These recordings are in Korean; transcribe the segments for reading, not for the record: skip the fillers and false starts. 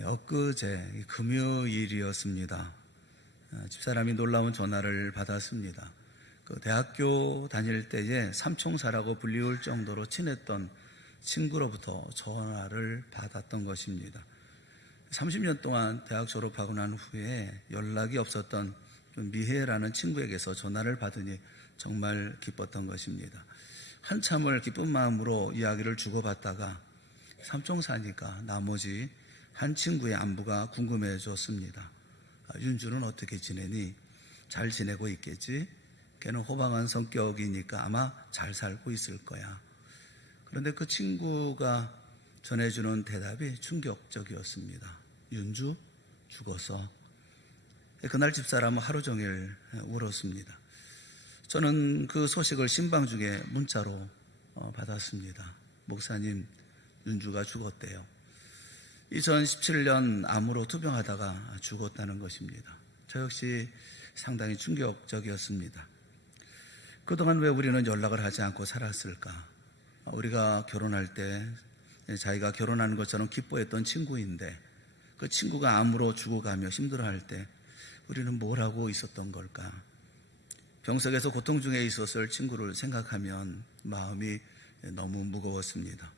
엊그제 금요일이었습니다. 집사람이 놀라운 전화를 받았습니다. 그 대학교 다닐 때에 삼총사라고 불리울 정도로 친했던 친구로부터 전화를 받았던 것입니다. 30년 동안 대학 졸업하고 난 후에 연락이 없었던 미혜라는 친구에게서 전화를 받으니 정말 기뻤던 것입니다. 한참을 기쁜 마음으로 이야기를 주고받다가 삼총사니까 나머지 한 친구의 안부가 궁금해졌습니다. 윤주는 어떻게 지내니? 잘 지내고 있겠지? 걔는 호방한 성격이니까 아마 잘 살고 있을 거야. 그런데 그 친구가 전해주는 대답이 충격적이었습니다. 윤주 죽었어. 그날 집사람은 하루 종일 울었습니다. 저는 그 소식을 신방 중에 문자로 받았습니다. 목사님, 윤주가 죽었대요. 2017년 암으로 투병하다가 죽었다는 것입니다. 저 역시 상당히 충격적이었습니다. 그동안 왜 우리는 연락을 하지 않고 살았을까? 우리가 결혼할 때 자기가 결혼하는 것처럼 기뻐했던 친구인데 그 친구가 암으로 죽어가며 힘들어할 때 우리는 뭘 하고 있었던 걸까? 병석에서 고통 중에 있었을 친구를 생각하면 마음이 너무 무거웠습니다.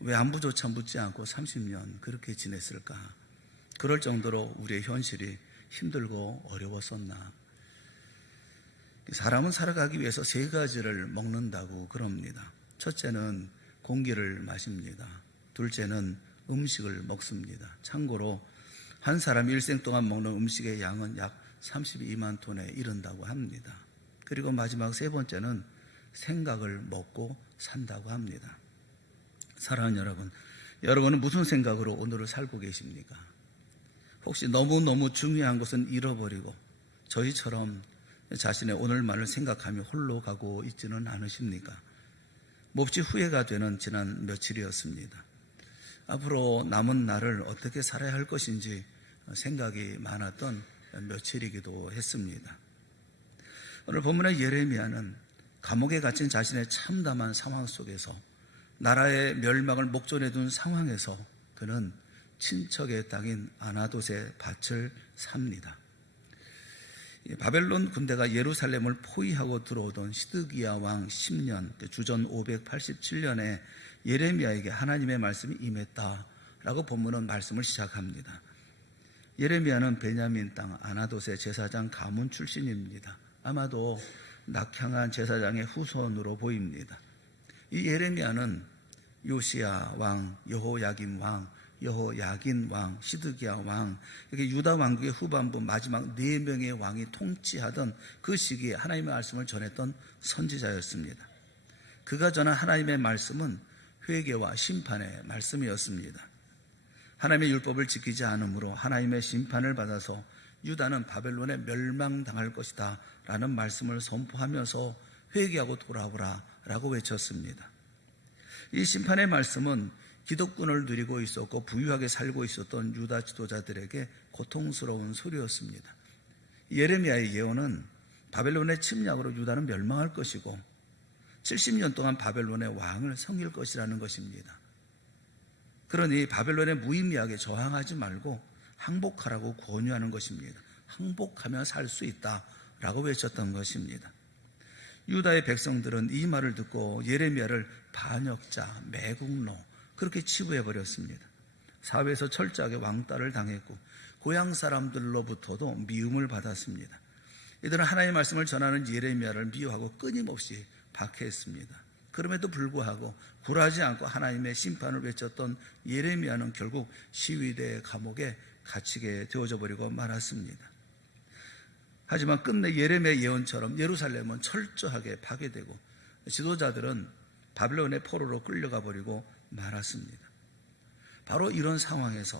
왜 안부조차 묻지 않고 30년 그렇게 지냈을까? 그럴 정도로 우리의 현실이 힘들고 어려웠었나? 사람은 살아가기 위해서 3가지를 먹는다고 그럽니다. 첫째는 공기를 마십니다. 둘째는 음식을 먹습니다. 참고로 한 사람 일생 동안 먹는 음식의 양은 약 32만 톤에 이른다고 합니다. 그리고 마지막 3번째는 생각을 먹고 산다고 합니다. 사랑하는 여러분, 여러분은 무슨 생각으로 오늘을 살고 계십니까? 혹시 너무너무 중요한 것은 잃어버리고 저희처럼 자신의 오늘만을 생각하며 홀로 가고 있지는 않으십니까? 몹시 후회가 되는 지난 며칠이었습니다. 앞으로 남은 날을 어떻게 살아야 할 것인지 생각이 많았던 며칠이기도 했습니다. 오늘 본문의 예레미야는 감옥에 갇힌 자신의 참담한 상황 속에서 나라의 멸망을 목전에 둔 상황에서 그는 친척의 땅인 아나돗의 밭을 삽니다. 바벨론 군대가 예루살렘을 포위하고 들어오던 시드기야 왕 10년, 주전 587년에 예레미야에게 하나님의 말씀이 임했다라고 본문은 말씀을 시작합니다. 예레미야는 베냐민 땅 아나돗의 제사장 가문 출신입니다. 아마도 낙향한 제사장의 후손으로 보입니다. 이 예레미야는 요시야 왕, 여호야김 왕, 여호야긴 왕, 시드기야 왕, 이렇게 유다 왕국의 후반부 마지막 4명의 왕이 통치하던 그 시기에 하나님의 말씀을 전했던 선지자였습니다. 그가 전한 하나님의 말씀은 회개와 심판의 말씀이었습니다. 하나님의 율법을 지키지 않으므로 하나님의 심판을 받아서 유다는 바벨론에 멸망당할 것이다 라는 말씀을 선포하면서 회개하고 돌아오라 라고 외쳤습니다. 이 심판의 말씀은 기득권을 누리고 있었고 부유하게 살고 있었던 유다 지도자들에게 고통스러운 소리였습니다. 예레미야의 예언은 바벨론의 침략으로 유다는 멸망할 것이고 70년 동안 바벨론의 왕을 섬길 것이라는 것입니다. 그러니 바벨론의 무의미하게 저항하지 말고 항복하라고 권유하는 것입니다. 항복하면 살 수 있다라고 외쳤던 것입니다. 유다의 백성들은 이 말을 듣고 예레미야를 반역자, 매국노 그렇게 치부해버렸습니다. 사회에서 철저하게 왕따를 당했고 고향 사람들로부터도 미움을 받았습니다. 이들은 하나님의 말씀을 전하는 예레미야를 미워하고 끊임없이 박해했습니다. 그럼에도 불구하고 굴하지 않고 하나님의 심판을 외쳤던 예레미야는 결국 시위대 감옥에 갇히게 되어져 버리고 말았습니다. 하지만 끝내 예레미야 예언처럼 예루살렘은 철저하게 파괴되고 지도자들은 바벨론의 포로로 끌려가 버리고 말았습니다. 바로 이런 상황에서,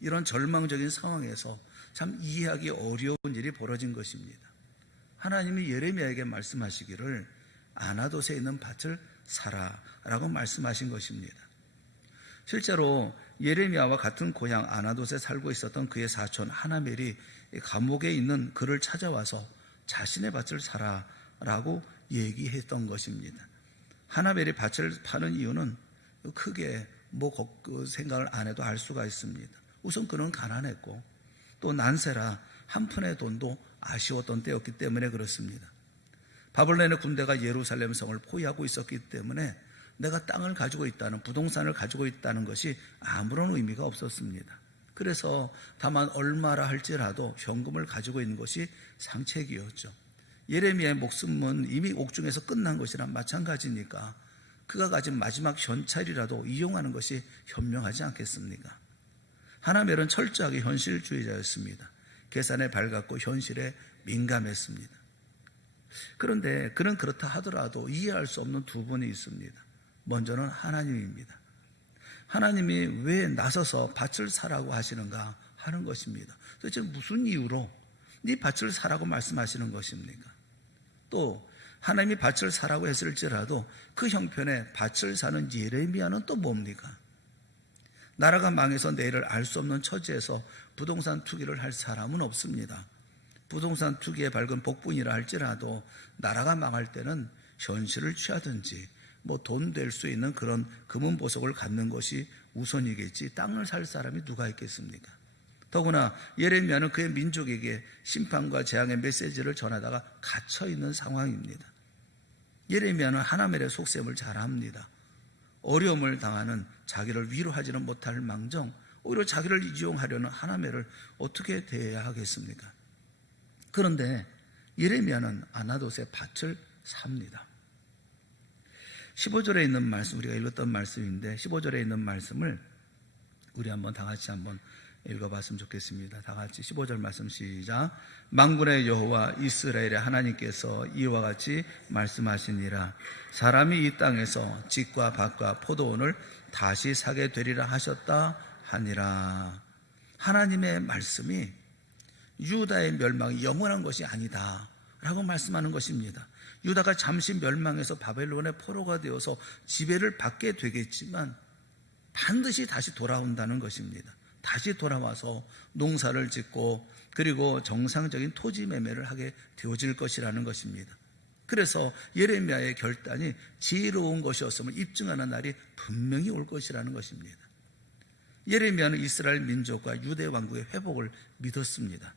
이런 절망적인 상황에서 참 이해하기 어려운 일이 벌어진 것입니다. 하나님이 예레미야에게 말씀하시기를 아나돗에 있는 밭을 사라라고 말씀하신 것입니다. 실제로 예레미야와 같은 고향 아나돗에 살고 있었던 그의 사촌 하나멜이 감옥에 있는 그를 찾아와서 자신의 밭을 사라라고 얘기했던 것입니다. 하나멜이 밭을 파는 이유는 크게 생각을 안 해도 알 수가 있습니다. 우선 그는 가난했고 또 난세라 한 푼의 돈도 아쉬웠던 때였기 때문에 그렇습니다. 바벨론의 군대가 예루살렘 성을 포위하고 있었기 때문에 내가 땅을 가지고 있다는, 부동산을 가지고 있다는 것이 아무런 의미가 없었습니다. 그래서 다만 얼마라 할지라도 현금을 가지고 있는 것이 상책이었죠. 예레미야의 목숨은 이미 옥중에서 끝난 것이랑 마찬가지니까 그가 가진 마지막 현찰이라도 이용하는 것이 현명하지 않겠습니까? 하나멜은 철저하게 현실주의자였습니다. 계산에 밝았고 현실에 민감했습니다. 그런데 그는 그렇다 하더라도 이해할 수 없는 두 분이 있습니다. 먼저는 하나님입니다. 하나님이 왜 나서서 밭을 사라고 하시는가 하는 것입니다. 도대체 무슨 이유로 네 밭을 사라고 말씀하시는 것입니까? 또 하나님이 밭을 사라고 했을지라도 그 형편에 밭을 사는 예레미야는 또 뭡니까? 나라가 망해서 내일을 알 수 없는 처지에서 부동산 투기를 할 사람은 없습니다. 부동산 투기에 밝은 복분이라 할지라도 나라가 망할 때는 현실을 취하든지 돈 될 수 있는 그런 금은 보석을 갖는 것이 우선이겠지 땅을 살 사람이 누가 있겠습니까? 더구나 예레미야는 그의 민족에게 심판과 재앙의 메시지를 전하다가 갇혀있는 상황입니다. 예레미야는 하나멜의 속셈을 잘 압니다. 어려움을 당하는 자기를 위로하지는 못할 망정 오히려 자기를 이용하려는 하나멜을 어떻게 대해야 하겠습니까? 그런데 예레미야는 아나돗의 밭을 삽니다. 15절에 있는 말씀, 우리가 읽었던 말씀인데 15절에 있는 말씀을 우리 다 같이 한번 읽어봤으면 좋겠습니다. 다 같이 15절 말씀 시작. 만군의 여호와 이스라엘의 하나님께서 이와 같이 말씀하시니라. 사람이 이 땅에서 집과 밭과 포도원을 다시 사게 되리라 하셨다 하니라. 하나님의 말씀이 유다의 멸망이 영원한 것이 아니다 라고 말씀하는 것입니다. 유다가 잠시 멸망해서 바벨론의 포로가 되어서 지배를 받게 되겠지만 반드시 다시 돌아온다는 것입니다. 다시 돌아와서 농사를 짓고 그리고 정상적인 토지 매매를 하게 되어질 것이라는 것입니다. 그래서 예레미야의 결단이 지혜로운 것이었음을 입증하는 날이 분명히 올 것이라는 것입니다. 예레미야는 이스라엘 민족과 유대 왕국의 회복을 믿었습니다.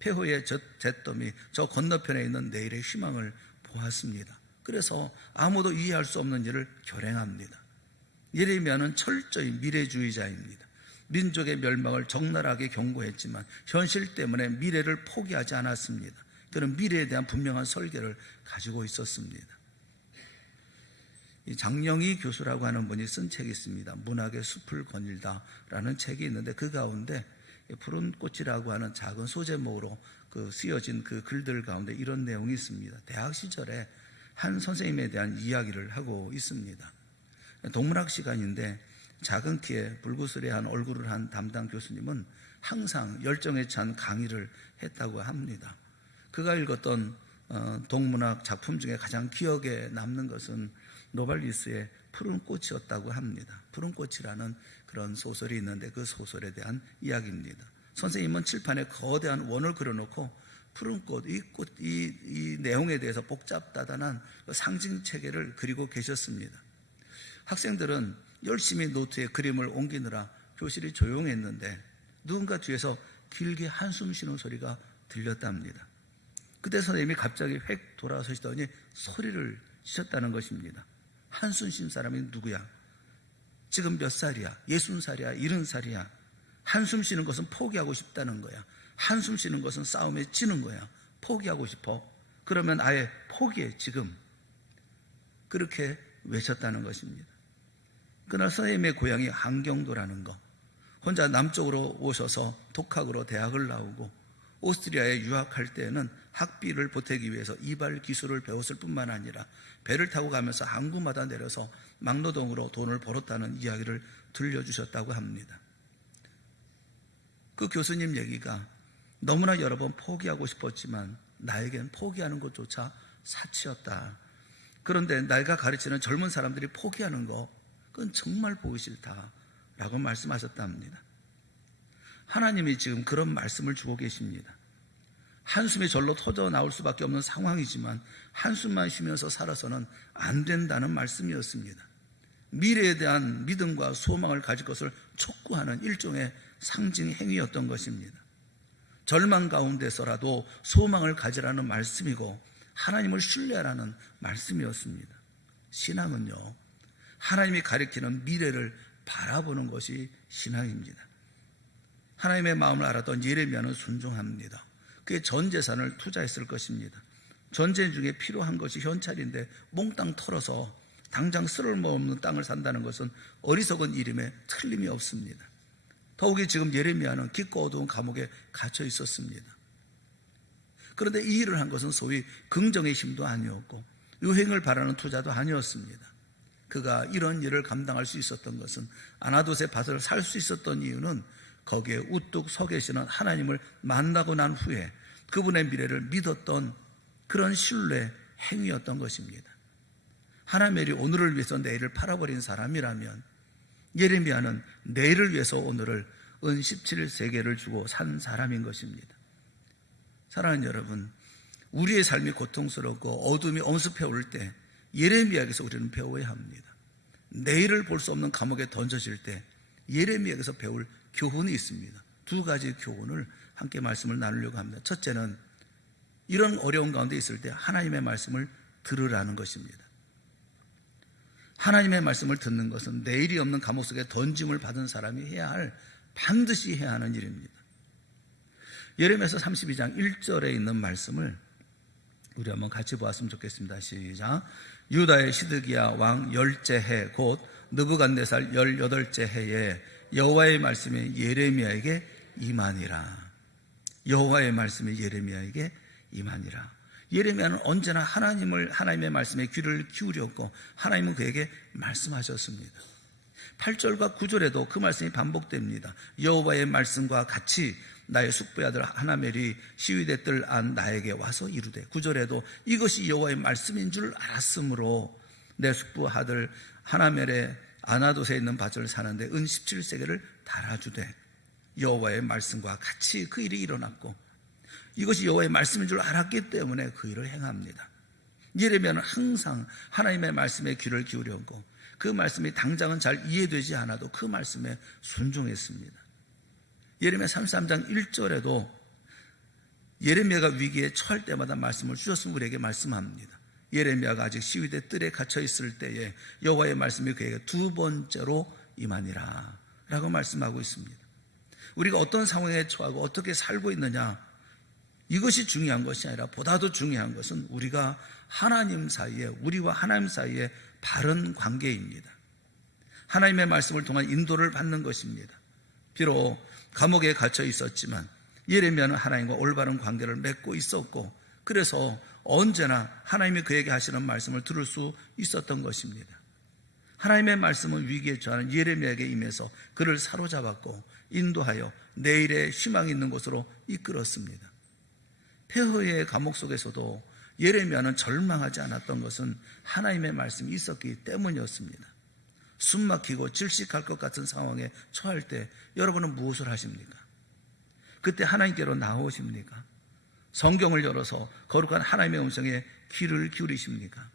폐허의 잿더미 저 건너편에 있는 내일의 희망을 보았습니다. 그래서 아무도 이해할 수 없는 일을 결행합니다. 예레미야는 철저히 미래주의자입니다. 민족의 멸망을 적나라하게 경고했지만 현실 때문에 미래를 포기하지 않았습니다. 그는 미래에 대한 분명한 설계를 가지고 있었습니다. 이 장영희 교수라고 하는 분이 쓴 책이 있습니다. 문학의 숲을 거닐다라는 책이 있는데 그 가운데 푸른 꽃이라고 하는 작은 소제목으로 쓰여진 그 글들 가운데 이런 내용이 있습니다. 대학 시절에 한 선생님에 대한 이야기를 하고 있습니다. 동문학 시간인데 작은 키에 불구스레한 얼굴을 한 담당 교수님은 항상 열정에 찬 강의를 했다고 합니다. 그가 읽었던 동문학 작품 중에 가장 기억에 남는 것은 노발리스의 푸른 꽃이었다고 합니다. 푸른 꽃이라는 그런 소설이 있는데 그 소설에 대한 이야기입니다. 선생님은 칠판에 거대한 원을 그려놓고 푸른 꽃, 이 내용에 대해서 복잡다단한 상징 체계를 그리고 계셨습니다. 학생들은 열심히 노트에 그림을 옮기느라 교실이 조용했는데 누군가 뒤에서 길게 한숨 쉬는 소리가 들렸답니다. 그때 선생님이 갑자기 획 돌아서시더니 소리를 치셨다는 것입니다. 한숨 쉰 사람이 누구야? 지금 몇 살이야? 60살이야? 70살이야? 한숨 쉬는 것은 포기하고 싶다는 거야. 한숨 쉬는 것은 싸움에 지는 거야. 포기하고 싶어? 그러면 아예 포기해 지금. 그렇게 외쳤다는 것입니다. 그날 선생님의 고향이 한경도라는 거, 혼자 남쪽으로 오셔서 독학으로 대학을 나오고 오스트리아에 유학할 때는 학비를 보태기 위해서 이발 기술을 배웠을 뿐만 아니라 배를 타고 가면서 항구마다 내려서 막노동으로 돈을 벌었다는 이야기를 들려주셨다고 합니다. 그 교수님 얘기가 너무나 여러 번 포기하고 싶었지만 나에겐 포기하는 것조차 사치였다. 그런데 내가 가르치는 젊은 사람들이 포기하는 거 그건 정말 보기 싫다라고 말씀하셨답니다. 하나님이 지금 그런 말씀을 주고 계십니다. 한숨이 절로 터져 나올 수밖에 없는 상황이지만 한숨만 쉬면서 살아서는 안 된다는 말씀이었습니다. 미래에 대한 믿음과 소망을 가질 것을 촉구하는 일종의 상징 행위였던 것입니다. 절망 가운데서라도 소망을 가지라는 말씀이고 하나님을 신뢰하라는 말씀이었습니다. 신앙은요, 하나님이 가리키는 미래를 바라보는 것이 신앙입니다. 하나님의 마음을 알았던 예레미야는 순종합니다. 그의 전 재산을 투자했을 것입니다. 전쟁 중에 필요한 것이 현찰인데 몽땅 털어서 당장 쓸모없는 땅을 산다는 것은 어리석은 일임에 틀림이 없습니다. 더욱이 지금 예레미야는 깊고 어두운 감옥에 갇혀 있었습니다. 그런데 이 일을 한 것은 소위 긍정의 힘도 아니었고 유행을 바라는 투자도 아니었습니다. 그가 이런 일을 감당할 수 있었던 것은 아나돗의 밭을 살 수 있었던 이유는 거기에 우뚝 서 계시는 하나님을 만나고 난 후에 그분의 미래를 믿었던 그런 신뢰 행위였던 것입니다. 하나멜이 오늘을 위해서 내일을 팔아버린 사람이라면 예레미야는 내일을 위해서 오늘을 은 17세계를 주고 산 사람인 것입니다. 사랑하는 여러분, 우리의 삶이 고통스럽고 어둠이 엄습해 올 때 예레미야에게서 우리는 배워야 합니다. 내일을 볼 수 없는 감옥에 던져질 때 예레미야에게서 배울 교훈이 있습니다. 두 가지 교훈을 함께 말씀을 나누려고 합니다. 첫째는 이런 어려운 가운데 있을 때 하나님의 말씀을 들으라는 것입니다. 하나님의 말씀을 듣는 것은 내일이 없는 감옥 속에 던짐을 받은 사람이 반드시 해야 하는 일입니다. 예레미야서 32장 1절에 있는 말씀을 우리 한번 같이 보았으면 좋겠습니다. 시작. 유다의 시드기야 왕 10째 해 곧 느부갓네살 18째 해에 여호와의 말씀이 예레미야에게 임하니라. 여호와의 말씀이 예레미야에게 임하니라. 예레미야는 언제나 하나님의 말씀에 귀를 기울였고 하나님은 그에게 말씀하셨습니다. 8절과 9절에도 그 말씀이 반복됩니다. 여호와의 말씀과 같이 나의 숙부의 아들 하나멜이 시위대 뜰 안 나에게 와서 이르되 9절에도 이것이 여호와의 말씀인 줄 알았으므로 내 숙부 아들 하나멜의 아나돗에 있는 밭을 사는데 은 17세계를 달아주되 여호와의 말씀과 같이 그 일이 일어났고 이것이 여호와의 말씀인 줄 알았기 때문에 그 일을 행합니다. 예레미야는 항상 하나님의 말씀에 귀를 기울였고 그 말씀이 당장은 잘 이해되지 않아도 그 말씀에 순종했습니다. 예레미야 33장 1절에도 예레미야가 위기에 처할 때마다 말씀을 주셨으면 우리에게 말씀합니다. 예레미야가 아직 시위대 뜰에 갇혀 있을 때에 여호와의 말씀이 그에게 두 번째로 임하니라 라고 말씀하고 있습니다. 우리가 어떤 상황에 처하고 어떻게 살고 있느냐, 이것이 중요한 것이 아니라 보다도 중요한 것은 우리가 우리와 하나님 사이의 바른 관계입니다. 하나님의 말씀을 통한 인도를 받는 것입니다. 비록 감옥에 갇혀 있었지만 예레미야는 하나님과 올바른 관계를 맺고 있었고 그래서 언제나 하나님이 그에게 하시는 말씀을 들을 수 있었던 것입니다. 하나님의 말씀은 위기에 처하는 예레미야에게 임해서 그를 사로잡았고 인도하여 내일의 희망이 있는 곳으로 이끌었습니다. 폐허의 감옥 속에서도 예레미야는 절망하지 않았던 것은 하나님의 말씀이 있었기 때문이었습니다. 숨막히고 질식할 것 같은 상황에 처할 때 여러분은 무엇을 하십니까? 그때 하나님께로 나오십니까? 성경을 열어서 거룩한 하나님의 음성에 귀를 기울이십니까?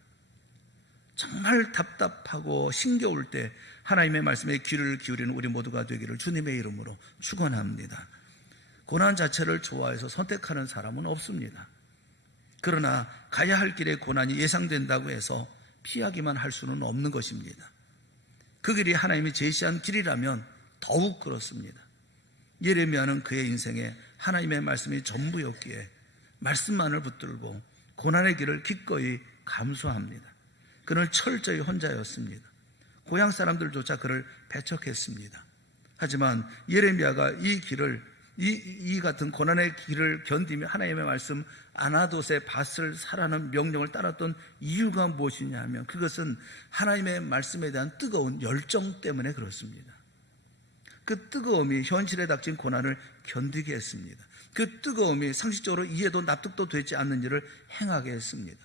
정말 답답하고 힘겨울 때 하나님의 말씀에 귀를 기울이는 우리 모두가 되기를 주님의 이름으로 축원합니다. 고난 자체를 좋아해서 선택하는 사람은 없습니다. 그러나 가야 할 길에 고난이 예상된다고 해서 피하기만 할 수는 없는 것입니다. 그 길이 하나님이 제시한 길이라면 더욱 그렇습니다. 예레미야는 그의 인생에 하나님의 말씀이 전부였기에 말씀만을 붙들고 고난의 길을 기꺼이 감수합니다. 그는 철저히 혼자였습니다. 고향 사람들조차 그를 배척했습니다. 하지만 예레미야가 이 같은 고난의 길을 견디며 하나님의 말씀 아나돗의 밭을 사라는 명령을 따랐던 이유가 무엇이냐 하면 그것은 하나님의 말씀에 대한 뜨거운 열정 때문에 그렇습니다. 그 뜨거움이 현실에 닥친 고난을 견디게 했습니다. 그 뜨거움이 상식적으로 이해도 납득도 되지 않는 일을 행하게 했습니다.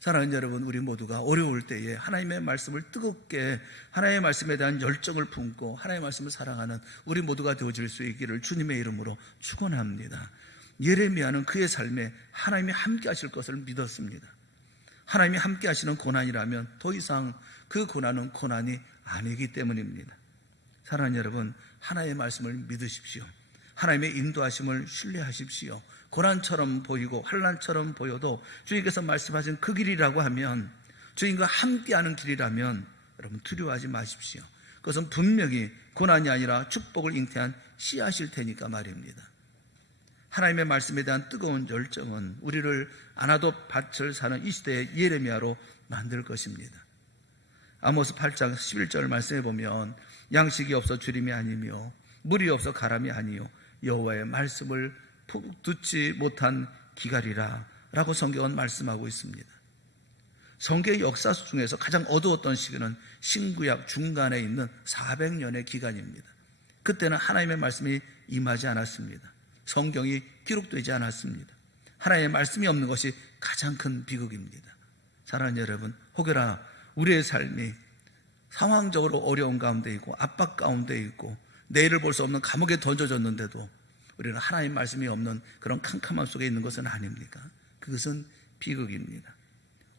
사랑하는 여러분, 우리 모두가 어려울 때에 하나님의 말씀을 뜨겁게 하나님의 말씀에 대한 열정을 품고 하나님의 말씀을 사랑하는 우리 모두가 되어질 수 있기를 주님의 이름으로 축원합니다. 예레미야는 그의 삶에 하나님이 함께 하실 것을 믿었습니다. 하나님이 함께 하시는 고난이라면 더 이상 그 고난은 고난이 아니기 때문입니다. 사랑하는 여러분, 하나님의 말씀을 믿으십시오. 하나님의 인도하심을 신뢰하십시오. 고난처럼 보이고 환난처럼 보여도 주님께서 말씀하신 그 길이라고 하면, 주님과 함께하는 길이라면 여러분 두려워하지 마십시오. 그것은 분명히 고난이 아니라 축복을 잉태한 씨앗일 테니까 말입니다. 하나님의 말씀에 대한 뜨거운 열정은 우리를 안아도 밭을 사는 이 시대의 예레미야로 만들 것입니다. 아모스 8장 11절 말씀해 보면 양식이 없어 주림이 아니며 물이 없어 가람이 아니요 여호와의 말씀을 듣지 못한 기갈이라 라고 성경은 말씀하고 있습니다. 성경의 역사 중에서 가장 어두웠던 시기는 신구약 중간에 있는 400년의 기간입니다. 그때는 하나님의 말씀이 임하지 않았습니다. 성경이 기록되지 않았습니다. 하나님의 말씀이 없는 것이 가장 큰 비극입니다. 사랑하는 여러분, 혹여나 우리의 삶이 상황적으로 어려운 가운데 있고 압박 가운데 있고 내일을 볼 수 없는 감옥에 던져졌는데도 우리는 하나님의 말씀이 없는 그런 캄캄함 속에 있는 것은 아닙니까? 그것은 비극입니다.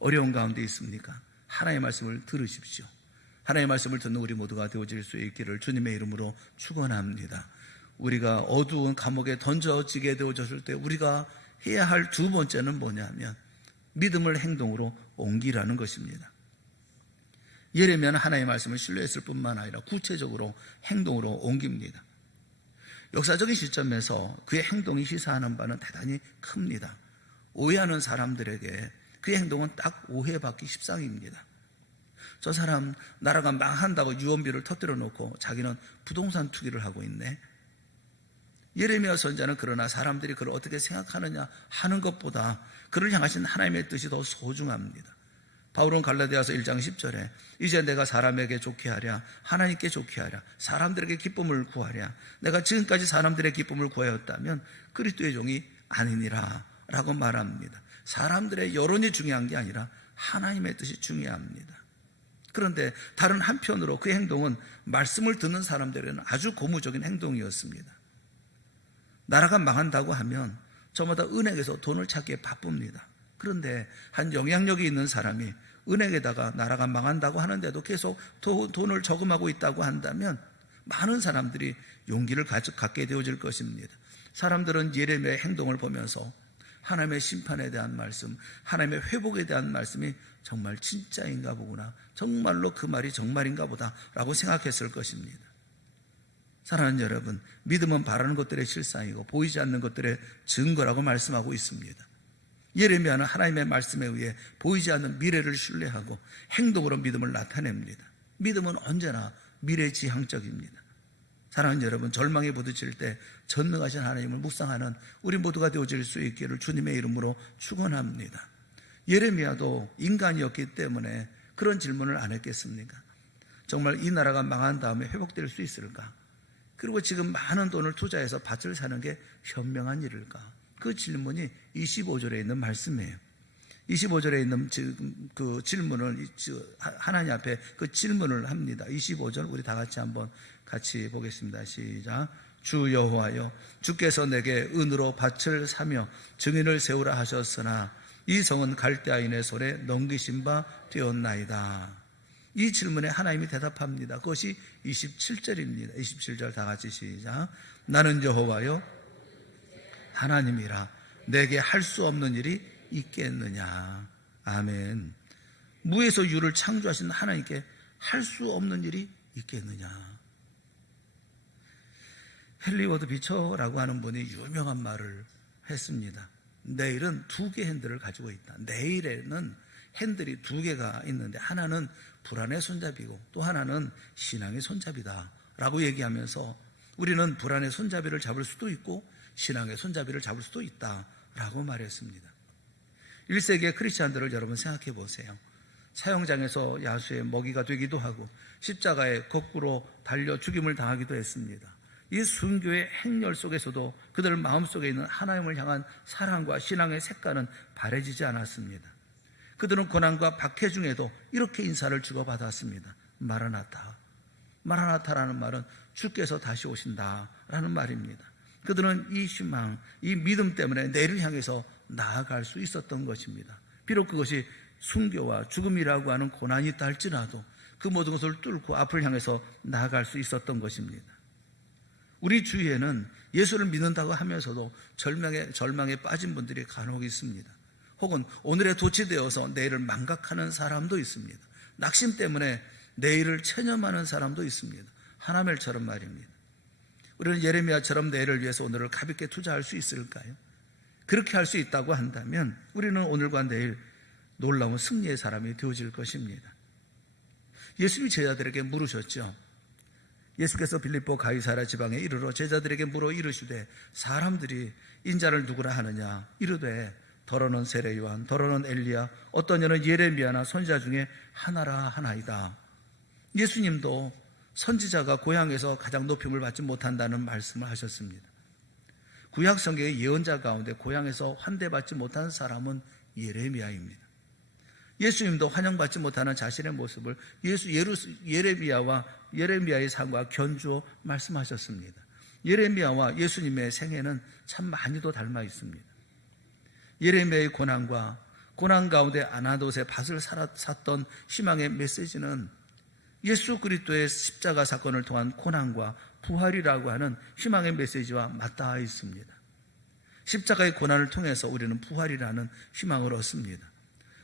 어려운 가운데 있습니까? 하나님의 말씀을 들으십시오. 하나님의 말씀을 듣는 우리 모두가 되어질 수 있기를 주님의 이름으로 축원합니다. 우리가 어두운 감옥에 던져지게 되어졌을 때 우리가 해야 할 두 번째는 뭐냐면 믿음을 행동으로 옮기라는 것입니다. 예레미야는 하나님의 말씀을 신뢰했을 뿐만 아니라 구체적으로 행동으로 옮깁니다. 역사적인 시점에서 그의 행동이 시사하는 바는 대단히 큽니다. 오해하는 사람들에게 그의 행동은 딱 오해받기 십상입니다. 저 사람 나라가 망한다고 유언비를 터뜨려 놓고 자기는 부동산 투기를 하고 있네. 예레미야 선지자는 그러나 사람들이 그를 어떻게 생각하느냐 하는 것보다 그를 향하신 하나님의 뜻이 더 소중합니다. 바울은 갈라디아서 1장 10절에 이제 내가 사람에게 좋게 하랴 하나님께 좋게 하랴 사람들에게 기쁨을 구하랴 내가 지금까지 사람들의 기쁨을 구하였다면 그리스도의 종이 아니니라 라고 말합니다. 사람들의 여론이 중요한 게 아니라 하나님의 뜻이 중요합니다. 그런데 다른 한편으로 그 행동은 말씀을 듣는 사람들에게는 아주 고무적인 행동이었습니다. 나라가 망한다고 하면 저마다 은행에서 돈을 찾기에 바쁩니다. 그런데 한 영향력이 있는 사람이 은행에다가 나라가 망한다고 하는데도 계속 돈을 저금하고 있다고 한다면 많은 사람들이 용기를 갖게 되어질 것입니다. 사람들은 예레미야의 행동을 보면서 하나님의 심판에 대한 말씀, 하나님의 회복에 대한 말씀이 정말 진짜인가 보구나, 정말로 그 말이 정말인가 보다 라고 생각했을 것입니다. 사랑하는 여러분, 믿음은 바라는 것들의 실상이고 보이지 않는 것들의 증거라고 말씀하고 있습니다. 예레미야는 하나님의 말씀에 의해 보이지 않는 미래를 신뢰하고 행동으로 믿음을 나타냅니다. 믿음은 언제나 미래지향적입니다. 사랑하는 여러분, 절망에 부딪힐 때 전능하신 하나님을 묵상하는 우리 모두가 되어질 수 있기를 주님의 이름으로 축원합니다. 예레미야도 인간이었기 때문에 그런 질문을 안 했겠습니까? 정말 이 나라가 망한 다음에 회복될 수 있을까? 그리고 지금 많은 돈을 투자해서 밭을 사는 게 현명한 일일까? 그 질문이 25절에 있는 말씀이에요. 25절에 있는 그 질문을 하나님 앞에 그 질문을 합니다. 25절 우리 다 같이 한번 같이 보겠습니다. 시작. 주 여호와여, 주께서 내게 은으로 밭을 사며 증인을 세우라 하셨으나 이 성은 갈대아인의 손에 넘기신 바 되었나이다. 이 질문에 하나님이 대답합니다. 그것이 27절입니다. 27절 다 같이 시작. 나는 여호와여 하나님이라 내게 할 수 없는 일이 있겠느냐. 아멘. 무에서 유를 창조하신 하나님께 할 수 없는 일이 있겠느냐. 헨리 워드 비처라고 하는 분이 유명한 말을 했습니다. 내일은 2개 핸들을 가지고 있다. 내일에는 핸들이 2개가 있는데 하나는 불안의 손잡이고 또 하나는 신앙의 손잡이다 라고 얘기하면서 우리는 불안의 손잡이를 잡을 수도 있고 신앙의 손잡이를 잡을 수도 있다 라고 말했습니다. 1세기의 크리스찬들을 여러분 생각해 보세요. 사형장에서 야수의 먹이가 되기도 하고 십자가에 거꾸로 달려 죽임을 당하기도 했습니다. 이 순교의 행렬 속에서도 그들 마음속에 있는 하나님을 향한 사랑과 신앙의 색깔은 바래지지 않았습니다. 그들은 고난과 박해 중에도 이렇게 인사를 주고받았습니다. 마라나타. 마라나타라는 말은 주께서 다시 오신다라는 말입니다. 그들은 이 희망, 이 믿음 때문에 내일을 향해서 나아갈 수 있었던 것입니다. 비록 그것이 순교와 죽음이라고 하는 고난이 있다 할지라도 그 모든 것을 뚫고 앞을 향해서 나아갈 수 있었던 것입니다. 우리 주위에는 예수를 믿는다고 하면서도 절망에 빠진 분들이 간혹 있습니다. 혹은 오늘에 도취되어서 내일을 망각하는 사람도 있습니다. 낙심 때문에 내일을 체념하는 사람도 있습니다. 하나멜처럼 말입니다. 우리는 예레미야처럼 내일을 위해서 오늘을 가볍게 투자할 수 있을까요? 그렇게 할 수 있다고 한다면 우리는 오늘과 내일 놀라운 승리의 사람이 되어질 것입니다. 예수님이 제자들에게 물으셨죠. 예수께서 빌립보 가이사랴 지방에 이르러 제자들에게 물어 이르시되 사람들이 인자를 누구라 하느냐? 이르되 더러는 세례 요한, 더러는 엘리야, 어떤 이는 예레미야나 선지자 중에 하나라 하나이다. 예수님도 선지자가 고향에서 가장 높임을 받지 못한다는 말씀을 하셨습니다. 구약 성경의 예언자 가운데 고향에서 환대받지 못한 사람은 예레미야입니다. 예수님도 환영받지 못하는 자신의 모습을 예레미야의 삶과 견주어 말씀하셨습니다. 예레미야와 예수님의 생애는 참 많이도 닮아 있습니다. 예레미야의 고난 가운데 아나돗의 밭을 샀던 희망의 메시지는 예수 그리스도의 십자가 사건을 통한 고난과 부활이라고 하는 희망의 메시지와 맞닿아 있습니다. 십자가의 고난을 통해서 우리는 부활이라는 희망을 얻습니다.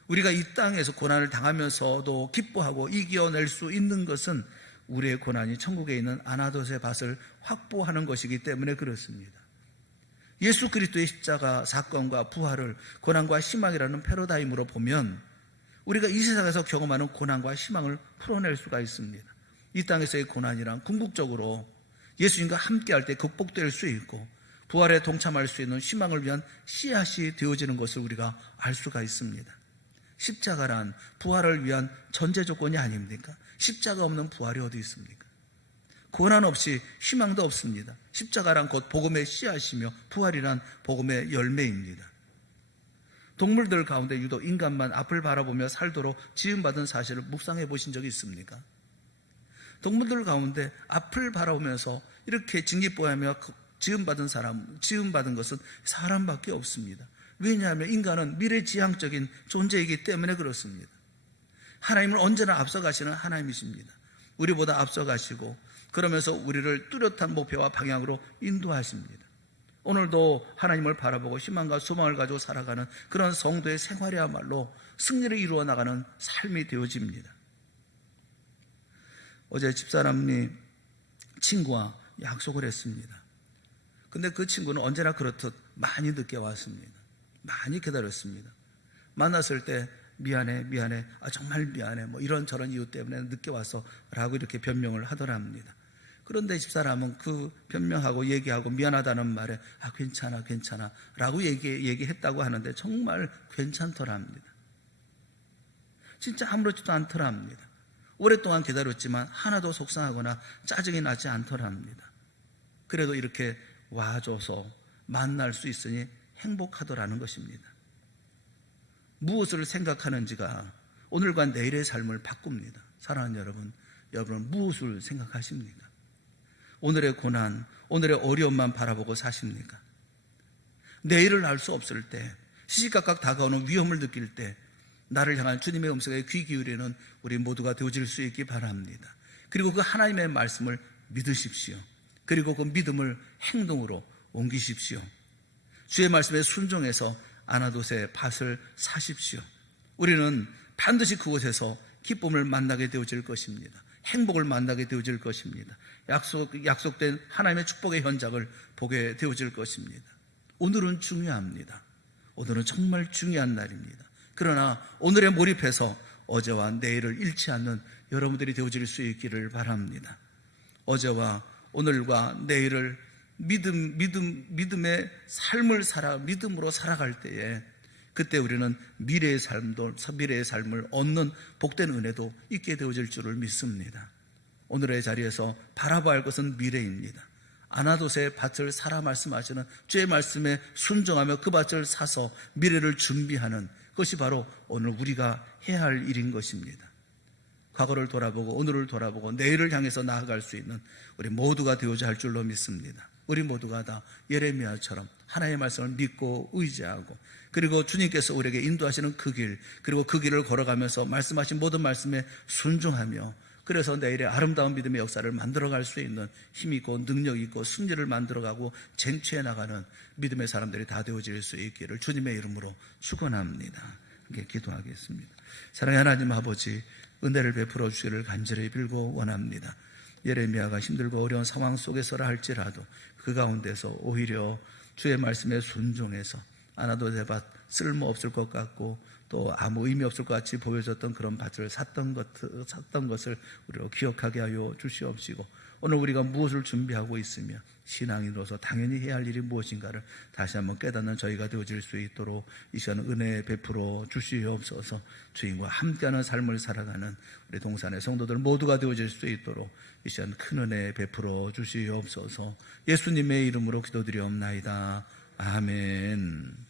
우리가 이 땅에서 고난을 당하면서도 기뻐하고 이겨낼 수 있는 것은 우리의 고난이 천국에 있는 아나돗의 밭을 확보하는 것이기 때문에 그렇습니다. 예수 그리스도의 십자가 사건과 부활을 고난과 희망이라는 패러다임으로 보면 우리가 이 세상에서 경험하는 고난과 희망을 풀어낼 수가 있습니다. 이 땅에서의 고난이란 궁극적으로 예수님과 함께할 때 극복될 수 있고 부활에 동참할 수 있는 희망을 위한 씨앗이 되어지는 것을 우리가 알 수가 있습니다. 십자가란 부활을 위한 전제 조건이 아닙니까? 십자가 없는 부활이 어디 있습니까? 고난 없이 희망도 없습니다. 십자가란 곧 복음의 씨앗이며 부활이란 복음의 열매입니다. 동물들 가운데 유독 인간만 앞을 바라보며 살도록 지음받은 사실을 묵상해 보신 적이 있습니까? 동물들 가운데 앞을 바라보면서 이렇게 진깃보하며 지음받은 것은 사람밖에 없습니다. 왜냐하면 인간은 미래지향적인 존재이기 때문에 그렇습니다. 하나님은 언제나 앞서가시는 하나님이십니다. 우리보다 앞서가시고 그러면서 우리를 뚜렷한 목표와 방향으로 인도하십니다. 오늘도 하나님을 바라보고 희망과 소망을 가지고 살아가는 그런 성도의 생활이야말로 승리를 이루어 나가는 삶이 되어집니다. 어제 집사람이 친구와 약속을 했습니다. 근데 그 친구는 언제나 그렇듯 많이 늦게 왔습니다. 많이 기다렸습니다. 만났을 때 미안해, 정말 미안해, 이런저런 이유 때문에 늦게 왔어 라고 이렇게 변명을 하더랍니다. 그런데 집사람은 그 변명하고 얘기하고 미안하다는 말에 괜찮아 라고 얘기했다고 하는데 정말 괜찮더랍니다. 진짜 아무렇지도 않더랍니다. 오랫동안 기다렸지만 하나도 속상하거나 짜증이 나지 않더랍니다. 그래도 이렇게 와줘서 만날 수 있으니 행복하더라는 것입니다. 무엇을 생각하는지가 오늘과 내일의 삶을 바꿉니다. 사랑하는 여러분 무엇을 생각하십니까? 오늘의 고난, 오늘의 어려움만 바라보고 사십니까? 내일을 알 수 없을 때, 시시각각 다가오는 위험을 느낄 때 나를 향한 주님의 음성에 귀 기울이는 우리 모두가 되어질 수 있기 바랍니다. 그리고 그 하나님의 말씀을 믿으십시오. 그리고 그 믿음을 행동으로 옮기십시오. 주의 말씀에 순종해서 아나돗의 밭을 사십시오. 우리는 반드시 그곳에서 기쁨을 만나게 되어질 것입니다. 행복을 만나게 되어질 것입니다. 약속된 하나님의 축복의 현장을 보게 되어질 것입니다. 오늘은 중요합니다. 오늘은 정말 중요한 날입니다. 그러나 오늘에 몰입해서 어제와 내일을 잃지 않는 여러분들이 되어질 수 있기를 바랍니다. 어제와 오늘과 내일을 믿음의 삶을 믿음으로 살아갈 때에 그때 우리는 미래의 삶을 얻는 복된 은혜도 있게 되어질 줄을 믿습니다. 오늘의 자리에서 바라봐야 할 것은 미래입니다. 아나돗의 밭을 사라 말씀하시는 주의 말씀에 순종하며 그 밭을 사서 미래를 준비하는 것이 바로 오늘 우리가 해야 할 일인 것입니다. 과거를 돌아보고 오늘을 돌아보고 내일을 향해서 나아갈 수 있는 우리 모두가 되어야 할 줄로 믿습니다. 우리 모두가 다 예레미야처럼 하나님의 말씀을 믿고 의지하고 그리고 주님께서 우리에게 인도하시는 그 길, 그리고 그 길을 걸어가면서 말씀하신 모든 말씀에 순종하며 그래서 내일의 아름다운 믿음의 역사를 만들어갈 수 있는 힘 있고 능력 있고 승리를 만들어가고 쟁취해 나가는 믿음의 사람들이 다 되어질 수 있기를 주님의 이름으로 축원합니다. 함께 기도하겠습니다. 사랑의 하나님 아버지, 은혜를 베풀어 주시기를 간절히 빌고 원합니다. 예레미야가 힘들고 어려운 상황 속에서라 할지라도 그 가운데서 오히려 주의 말씀에 순종해서 아나도 내 밭 쓸모없을 것 같고 또 아무 의미 없을 것 같이 보여졌던 그런 밭을 샀던 것을 우리가 기억하게 하여 주시옵시고, 오늘 우리가 무엇을 준비하고 있으며 신앙인으로서 당연히 해야 할 일이 무엇인가를 다시 한번 깨닫는 저희가 되어질 수 있도록 이 시간 은혜 베풀어 주시옵소서. 주님과 함께하는 삶을 살아가는 우리 동산의 성도들 모두가 되어질 수 있도록 이 시간 큰 은혜 베풀어 주시옵소서. 예수님의 이름으로 기도드리옵나이다. 아멘.